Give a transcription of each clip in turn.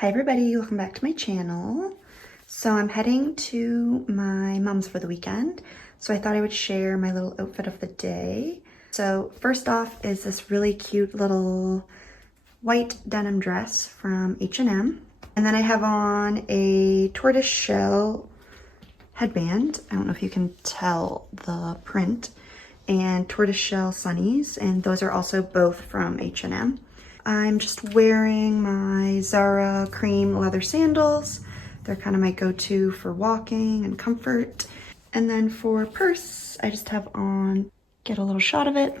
Hi everybody, welcome back to my channel. So I'm heading to my mom's for the weekend, so I thought I would share my little outfit of the day. So first off is this really cute little white denim dress from H&M. And then I have on a tortoise shell headband. I don't know if you can tell the print, and tortoise shell sunnies, and those are also both from H&M. I'm just wearing my Zara cream leather sandals. They're kind of my go-to for walking and comfort. And then for purse, I just have on, get a little shot of it.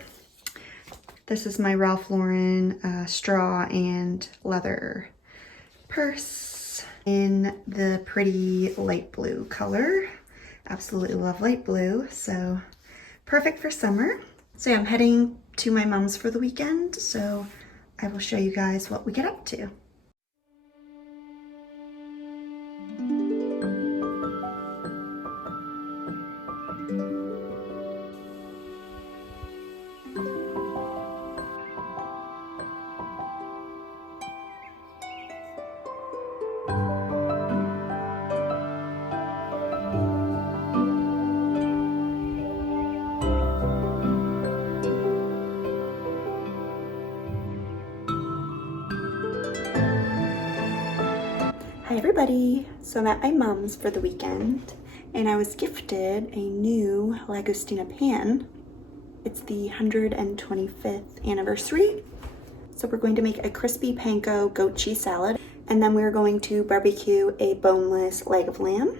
This is my Ralph Lauren straw and leather purse in the pretty light blue color. Absolutely love light blue, so perfect for summer. So yeah, I'm heading to my mom's for the weekend, so I will show you guys what we get up to. Hi everybody! So I'm at my mom's for the weekend and I was gifted a new Lagostina pan. It's the 125th anniversary. So we're going to make a crispy panko goat cheese salad, and then we're going to barbecue a boneless leg of lamb.